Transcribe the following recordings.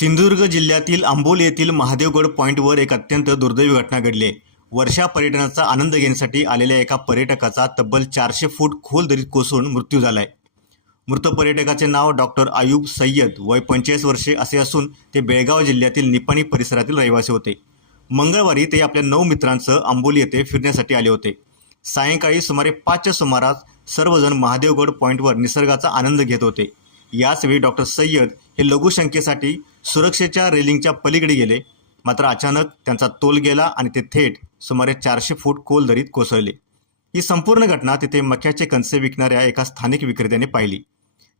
सिंधुदुर्ग जिल्ह्यातील आंबोली येथील महादेवगड पॉईंटवर एक अत्यंत दुर्दैवी घटना घडली आहे। वर्षा पर्यटनाचा आनंद घेण्यासाठी आलेल्या एका पर्यटकाचा तब्बल 400 फूट खोल दरीत कोसळून मृत्यू झाला आहे। मृत पर्यटकाचे नाव डॉक्टर आयुब सय्यद, वय 45 वर्षे असे असून ते बेळगाव जिल्ह्यातील निपाणी परिसरातील रहिवासी होते। मंगळवारी ते आपल्या 9 मित्रांसह आंबोली येथे फिरण्यासाठी आले होते। सायंकाळी सुमारे 5च्या सुमारास सर्वजण महादेवगड पॉईंटवर निसर्गाचा आनंद घेत होते। याचवेळी डॉक्टर सय्यद हे लघुशंकेसाठी सुरक्षेच्या रेलिंगच्या पलीकडे गेले, मात्र अचानक त्यांचा तोल गेला आणि ते थेट सुमारे 400 फूट खोल दरीत कोसळले। ही संपूर्ण घटना तिथे मक्याचे कणसे विकणाऱ्या एका स्थानिक विक्रेत्याने पाहिली।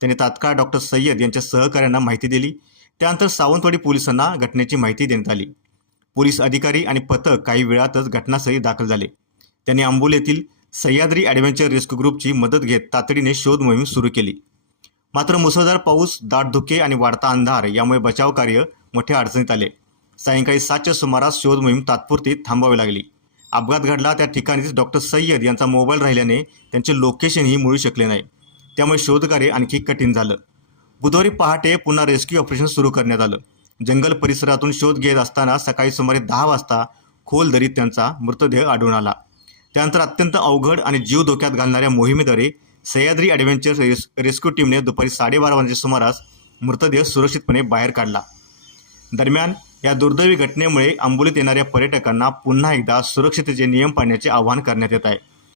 त्याने तात्काळ डॉक्टर सय्यद यांच्या सहकाऱ्यांना माहिती दिली। त्यानंतर सावंतवाडी पोलिसांना घटनेची माहिती देण्यात आली। पोलीस अधिकारी आणि पथक काही वेळातच घटनास्थळी दाखल झाले। त्यांनी आंबोली येथील सह्याद्री ॲडव्हेंचर रेस्क्यू ग्रुपची मदत घेत तातडीने शोध मोहीम सुरू केली। मात्र मुसळधार पाऊस, दाट धुके आणि वाढता अंधार यामुळे बचाव कार्य मोठ्या अडचणीत आले। सायंकाळी 7च्या सुमारास शोध मोहीम तात्पुरती थांबवावी लागली। अपघात घडला त्या ठिकाणीच डॉक्टर सय्यद यांचा मोबाईल राहिल्याने त्यांचे लोकेशनही मिळू शकले नाही। त्यामुळे शोधकार्य आणखी कठीण झालं। बुधवारी पहाटे पुन्हा रेस्क्यू ऑपरेशन सुरू करण्यात आलं। जंगल परिसरातून शोध घेत असताना सकाळी सुमारे 10 वाजता खोल दरीत त्यांचा मृतदेह आढळून आला। त्यानंतर अत्यंत अवघड आणि जीव धोक्यात घालणाऱ्या मोहिमेद्वारे सह्याद्री ॲडव्हेंचर रेस्क्यू टीमने दुपारी 12:30 वाजण्याच्या सुमारास मृतदेह सुरक्षितपणे बाहेर काढला। दरम्यान या दुर्दैवी घटनेमुळे आंबोलीत येणाऱ्या पर्यटकांना पुन्हा एकदा सुरक्षिततेचे नियम पाळण्याचे आवाहन करण्यात येत आहे।